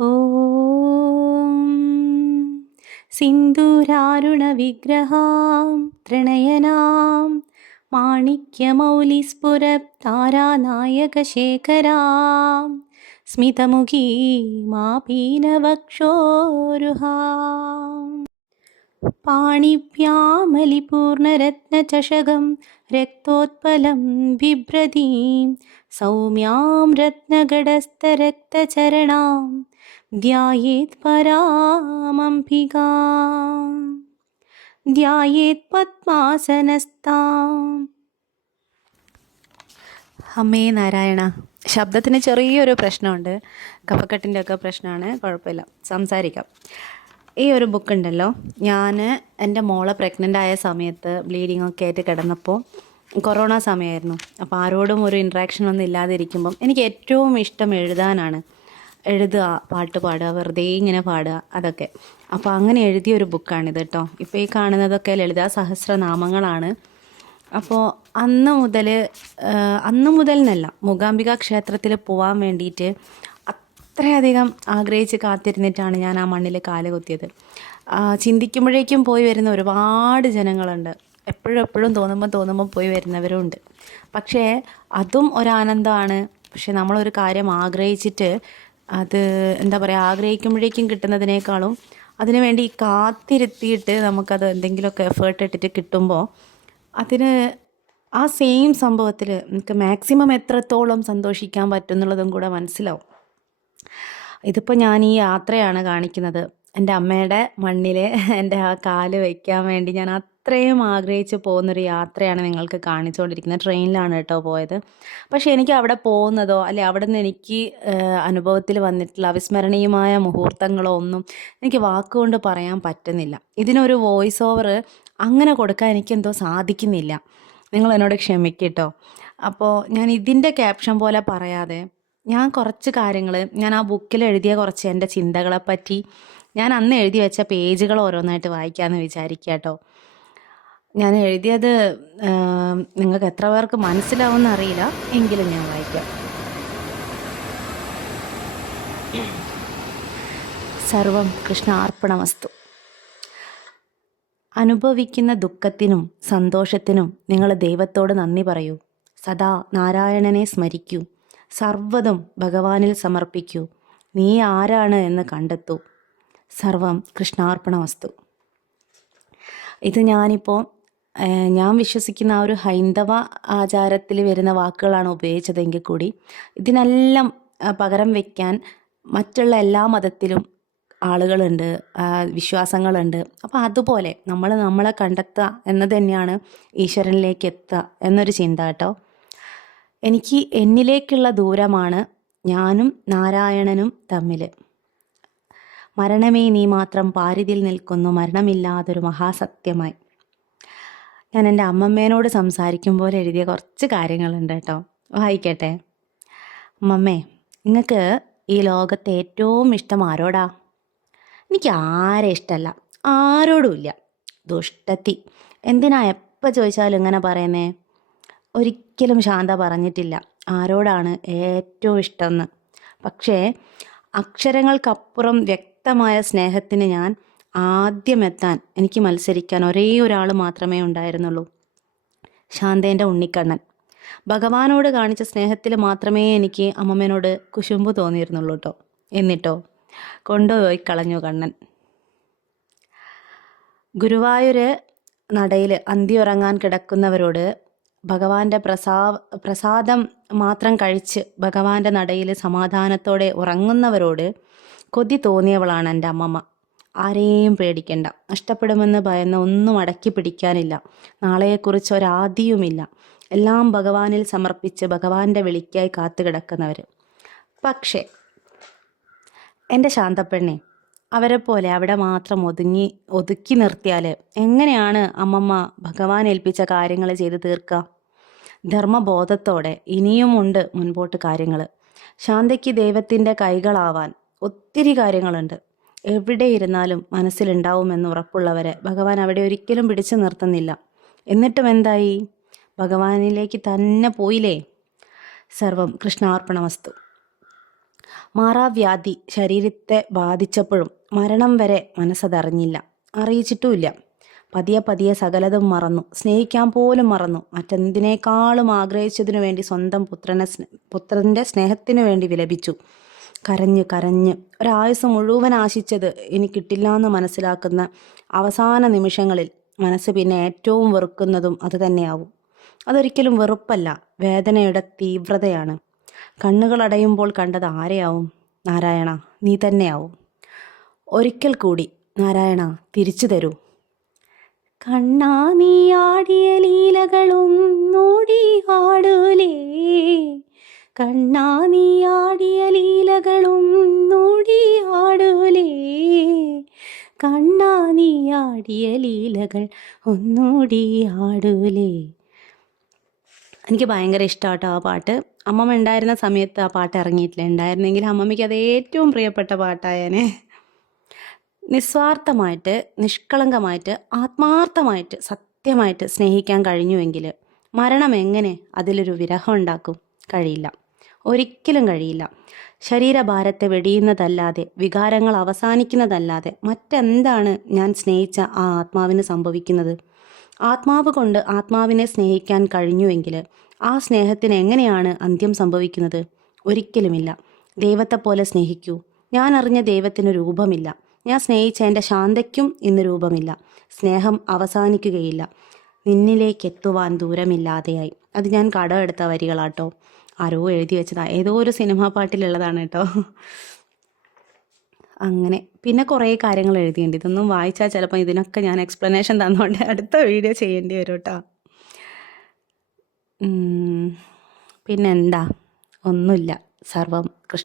ഓം സിന്ദൂരാരുണവിഗ്രഹാം ത്രിണയനാം മാണിക്യമൗലിസ്ഫുരത്താരാനായകശേഖരാം സ്മിതമുഖീമാപീനവക്ഷോരുഹാം പാണിഭ്യാമലിപൂർണരത്നചഷകം രക്തോത്പലം ബിഭ്രതീം സൗമ്യാം രത്നഗടസ്ഥരക്തചരണാം ധ്യായേത് പരാമംബികാം ധ്യായേത് പദ്മാസനസ്ഥാം. അമ്മേ നാരായണ. ശബ്ദത്തിന് ചെറിയൊരു പ്രശ്നമുണ്ട്, കഫക്കെട്ടിൻ്റെ ഒക്കെ പ്രശ്നമാണ്, കുഴപ്പമില്ല, സംസാരിക്കാം. ഈ ഒരു ബുക്ക് ഉണ്ടല്ലോ, ഞാൻ എൻ്റെ മോളെ പ്രഗ്നൻ്റ് ആയ സമയത്ത് ബ്ലീഡിങ് ഒക്കെ ആയിട്ട് കിടന്നപ്പോൾ കൊറോണ സമയമായിരുന്നു. അപ്പോൾ ആരോടും ഒരു ഇൻട്രാക്ഷൻ ഒന്നും ഇല്ലാതിരിക്കുമ്പം എനിക്ക് ഏറ്റവും ഇഷ്ടം എഴുതാനാണ്. എഴുതുക, പാട്ട് പാടുക, വെറുതെ ഇങ്ങനെ പാടുക, അതൊക്കെ. അപ്പോൾ അങ്ങനെ എഴുതിയൊരു ബുക്കാണിത് കേട്ടോ. ഇപ്പോൾ ഈ കാണുന്നതൊക്കെ ലളിതാ സഹസ്രനാമങ്ങളാണ്. അപ്പോൾ അന്ന് മുതൽ എന്നല്ല, മൂകാംബിക ക്ഷേത്രത്തിൽ പോകാൻ വേണ്ടിയിട്ട് അത്രയധികം ആഗ്രഹിച്ച് കാത്തിരുന്നിട്ടാണ് ഞാൻ ആ മണ്ണിൽ കാല് കുത്തിയത്. ചിന്തിക്കുമ്പോഴേക്കും പോയി വരുന്ന ഒരുപാട് ജനങ്ങളുണ്ട്. എപ്പോഴും തോന്നുമ്പോൾ പോയി വരുന്നവരുണ്ട്. പക്ഷേ അതും ഒരാനന്ദമാണ്. പക്ഷെ നമ്മളൊരു കാര്യം ആഗ്രഹിച്ചിട്ട് അത് എന്താ പറയുക, ആഗ്രഹിക്കുമ്പോഴേക്കും കിട്ടുന്നതിനേക്കാളും അതിനു വേണ്ടി കാത്തിരുത്തിയിട്ട് നമുക്കത് എന്തെങ്കിലുമൊക്കെ എഫേർട്ട് ഇട്ടിട്ട് കിട്ടുമ്പോൾ അതിന് ആ സെയിം സംഭവത്തിൽ നമുക്ക് മാക്സിമം എത്രത്തോളം സന്തോഷിക്കാൻ പറ്റും എന്നുള്ളതും കൂടെ മനസ്സിലാവും. ഇതിപ്പോൾ ഞാൻ ഈ യാത്രയാണ് കാണിക്കുന്നത്. എൻ്റെ അമ്മയുടെ മണ്ണിൽ എൻ്റെ ആ കാല് വയ്ക്കാൻ വേണ്ടി ഞാൻ അത്രയും ആഗ്രഹിച്ച് പോകുന്നൊരു യാത്രയാണ് നിങ്ങൾക്ക് കാണിച്ചുകൊണ്ടിരിക്കുന്നത്. ട്രെയിനിലാണ് കേട്ടോ പോയത്. പക്ഷേ എനിക്ക് അവിടെ പോകുന്നതോ അല്ലെ അവിടെ നിന്ന് എനിക്ക് അനുഭവത്തിൽ വന്നിട്ടുള്ള അവിസ്മരണീയമായ മുഹൂർത്തങ്ങളോ ഒന്നും എനിക്ക് വാക്കുകൊണ്ട് പറയാൻ പറ്റുന്നില്ല. ഇതിനൊരു വോയിസ് ഓവർ അങ്ങനെ കൊടുക്കാൻ എനിക്കെന്തോ സാധിക്കുന്നില്ല. നിങ്ങൾ എന്നോട് ക്ഷമിക്കട്ടോ. അപ്പോൾ ഞാൻ ഇതിൻ്റെ ക്യാപ്ഷൻ പോലെ പറയാതെ ഞാൻ കുറച്ച് കാര്യങ്ങൾ, ഞാൻ ആ ബുക്കിൽ എഴുതിയ കുറച്ച് എൻ്റെ ചിന്തകളെപ്പറ്റി ഞാൻ അന്ന് എഴുതി വെച്ച പേജുകൾ ഓരോന്നായിട്ട് വായിക്കാമെന്ന് വിചാരിക്കുക കേട്ടോ. ഞാൻ എഴുതിയത് നിങ്ങൾക്ക് എത്ര പേർക്ക് മനസ്സിലാവുമെന്ന് അറിയില്ല, എങ്കിലും ഞാൻ വായിക്കാം. സർവം കൃഷ്ണാർപ്പണമസ്തു. അനുഭവിക്കുന്ന ദുഃഖത്തിനും സന്തോഷത്തിനും നിങ്ങൾ ദൈവത്തോട് നന്ദി പറയൂ. സദാ നാരായണനെ സ്മരിക്കൂ. സർവ്വതും ഭഗവാനിൽ സമർപ്പിക്കൂ. നീ ആരാണ് എന്ന് കണ്ടെത്തൂ. സർവം കൃഷ്ണാർപ്പണമസ്തു. ഇത് ഞാനിപ്പോൾ ഞാൻ വിശ്വസിക്കുന്ന ആ ഒരു ഹൈന്ദവ ആചാരത്തിൽ വരുന്ന വാക്കുകളാണ് ഉപയോഗിച്ചതെങ്കിൽ കൂടി ഇതിനെല്ലാം പകരം വയ്ക്കാൻ മറ്റുള്ള എല്ലാ മതത്തിലും ആളുകളുണ്ട്, വിശ്വാസങ്ങളുണ്ട്. അപ്പോൾ അതുപോലെ നമ്മളെ കണ്ടെത്തുക എന്നത് തന്നെയാണ് ഈശ്വരനിലേക്ക് എത്തുക എന്നൊരു ചിന്ത കേട്ടോ. എനിക്ക് എന്നിലേക്കുള്ള ദൂരമാണ് ഞാനും നാരായണനും തമ്മിൽ. മരണമേ നീ മാത്രം പാരിതിൽ നിൽക്കുന്നു, മരണമില്ലാതൊരു മഹാസത്യമായി. ഞാൻ എൻ്റെ അമ്മമ്മേനോട് സംസാരിക്കുമ്പോൾ എഴുതിയ കുറച്ച് കാര്യങ്ങളുണ്ട് കേട്ടോ, വായിക്കട്ടെ. അമ്മമ്മേ, നിങ്ങൾക്ക് ഈ ലോകത്തെ ഏറ്റവും ഇഷ്ടം ആരോടാ? എനിക്ക് ആരെ ഇഷ്ടമല്ല, ആരോടുമില്ല. ദുഷ്ടത്തി. എന്തിനാ എപ്പോൾ ചോദിച്ചാലും ഇങ്ങനെ പറയുന്നേ? ഒരിക്കലും ശാന്ത പറഞ്ഞിട്ടില്ല ആരോടാണ് ഏറ്റവും ഇഷ്ടമെന്ന്. പക്ഷേ അക്ഷരങ്ങൾക്കപ്പുറം വ്യക്തമായ സ്നേഹത്തിന് ഞാൻ ആദ്യമെത്താൻ എനിക്ക് മത്സരിക്കാൻ ഒരേ ഒരാൾ മാത്രമേ ഉണ്ടായിരുന്നുള്ളൂ, ശാന്തേൻ്റെ ഉണ്ണിക്കണ്ണൻ. ഭഗവാനോട് കാണിച്ച സ്നേഹത്തിൽ മാത്രമേ എനിക്ക് അമ്മമ്മേനോട് കുശുമ്പ് തോന്നിയിരുന്നുള്ളൂ കേട്ടോ. എന്നിട്ടോ കൊണ്ടുപോയി കളഞ്ഞു കണ്ണൻ. ഗുരുവായൂർ നടയിൽ അന്തിയുറങ്ങാൻ കിടക്കുന്നവരോട്, ഭഗവാന്റെ പ്രസാദം മാത്രം കഴിച്ച് ഭഗവാന്റെ നടയിൽ സമാധാനത്തോടെ ഉറങ്ങുന്നവരോട് കൊതി തോന്നിയവളാണ് എൻ്റെ അമ്മമ്മ. ആരെയും പേടിക്കണ്ട, നഷ്ടപ്പെടുമെന്ന് ഭയന്ന് ഒന്നും അടക്കി പിടിക്കാനില്ല, നാളെയെക്കുറിച്ച് ഒരാദിയുമില്ല. എല്ലാം ഭഗവാനിൽ സമർപ്പിച്ച് ഭഗവാന്റെ വിളിക്കായി കാത്തു കിടക്കുന്നവർ. പക്ഷേ എൻ്റെ ശാന്തപ്പെണ്ണെ, അവരെ പോലെ അവിടെ മാത്രം ഒതുക്കി നിർത്തിയാൽ എങ്ങനെയാണ് അമ്മമ്മ ഭഗവാൻ ഏൽപ്പിച്ച കാര്യങ്ങൾ ചെയ്ത് തീർക്കുക? ധർമ്മബോധത്തോടെ ഇനിയുമുണ്ട് മുൻപോട്ട് കാര്യങ്ങൾ. ശാന്തയ്ക്ക് ദൈവത്തിൻ്റെ കൈകളാവാൻ ഒത്തിരി കാര്യങ്ങളുണ്ട്. എവിടെ ഇരുന്നാലും മനസ്സിലുണ്ടാവുമെന്ന് ഉറപ്പുള്ളവരെ ഭഗവാൻ അവിടെ ഒരിക്കലും പിടിച്ചു നിർത്തുന്നില്ല. എന്നിട്ടും എന്തായി? ഭഗവാനിലേക്ക് തന്നെ പോയില്ലേ? സർവം കൃഷ്ണാർപ്പണമസ്തു. മാറാവ്യാധി ശരീരത്തെ ബാധിച്ചപ്പോഴും മരണം വരെ മനസ്സതറിഞ്ഞില്ല, അറിയിച്ചിട്ടുമില്ല. പതിയെ പതിയെ സകലതും മറന്നു, സ്നേഹിക്കാൻ പോലും മറന്നു. മറ്റെന്തിനേക്കാളും ആഗ്രഹിച്ചതിനു വേണ്ടി സ്വന്തം പുത്രൻ്റെ സ്നേഹത്തിനു വേണ്ടി വിലപിച്ചു. കരഞ്ഞ് കരഞ്ഞ് ഒരായുസ് മുഴുവൻ ആശിച്ചത് ഇനി കിട്ടില്ല മനസ്സിലാക്കുന്ന അവസാന നിമിഷങ്ങളിൽ മനസ്സ് പിന്നെ ഏറ്റവും വെറുക്കുന്നതും അത് തന്നെയാവും. അതൊരിക്കലും വെറുപ്പല്ല, വേദനയുടെ തീവ്രതയാണ്. കണ്ണുകളടയുമ്പോൾ കണ്ടത് ആരെയാവും? നാരായണ, നീ തന്നെയാവും. ഒരിക്കൽ കൂടി നാരായണ, തിരിച്ചു തരൂ. കണ്ണാ നീ ആടിയ ലീലകളൊന്നോടി ആടൂലേ, കണ്ണാ നീ ആടിയ ലീലകളൊന്നോടി ആടൂലേ, കണ്ണാ നീ ആടിയ ലീലകൾ ഒന്നോടി ആടൂലേ. എനിക്ക് ഭയങ്കര ഇഷ്ടമാട്ടോ ആ പാട്ട്. അമ്മമ്മ ഉണ്ടായിരുന്ന സമയത്ത് ആ പാട്ട് ഇറങ്ങിയിട്ടില്ല. ഉണ്ടായിരുന്നെങ്കിൽ അമ്മമ്മയ്ക്ക് അത് ഏറ്റവും പ്രിയപ്പെട്ട പാട്ടായേനെ. നിസ്വാർത്ഥമായിട്ട്, നിഷ്കളങ്കമായിട്ട്, ആത്മാർത്ഥമായിട്ട്, സത്യമായിട്ട് സ്നേഹിക്കാൻ കഴിഞ്ഞുവെങ്കിൽ മരണം എങ്ങനെ അതിലൊരു വിരഹം ഉണ്ടാക്കും? കഴിയില്ല, ഒരിക്കലും കഴിയില്ല. ശരീരഭാരത്തെ വെടിയുന്നതല്ലാതെ, വികാരങ്ങൾ അവസാനിക്കുന്നതല്ലാതെ മറ്റെന്താണ് ഞാൻ സ്നേഹിച്ച ആ ആത്മാവിന് സംഭവിക്കുന്നത്? ആത്മാവ് കൊണ്ട് ആത്മാവിനെ സ്നേഹിക്കാൻ കഴിഞ്ഞുവെങ്കിൽ ആ സ്നേഹത്തിന് എങ്ങനെയാണ് അന്ത്യം സംഭവിക്കുന്നത്? ഒരിക്കലുമില്ല. ദൈവത്തെപ്പോലെ സ്നേഹിക്കൂ. ഞാൻ അറിഞ്ഞ ദൈവത്തിന് രൂപമില്ല. ഞാൻ സ്നേഹിച്ച എൻ്റെ ശാന്തയ്ക്കും ഇന്ന് രൂപമില്ല. സ്നേഹം അവസാനിക്കുകയില്ല. നിന്നിലേക്കെത്തുവാൻ ദൂരമില്ലാതെയായി. അത് ഞാൻ കടമെടുത്ത വരികളാട്ടോ. ആരോ എഴുതി വെച്ചതാ, ഏതോ ഒരു സിനിമാ പാട്ടിലുള്ളതാണ് കേട്ടോ. അങ്ങനെ പിന്നെ കുറേ കാര്യങ്ങൾ എഴുതിയിട്ടുണ്ട്. ഇതൊന്നും വായിച്ചാൽ ചിലപ്പോൾ ഇതിനൊക്കെ ഞാൻ എക്സ്പ്ലനേഷൻ തന്നുകൊണ്ട് അടുത്ത വീഡിയോ ചെയ്യേണ്ടി വരും കേട്ടോ. പിന്നെന്താ, ഒന്നുമില്ല. സർവം കൃഷ്ണ.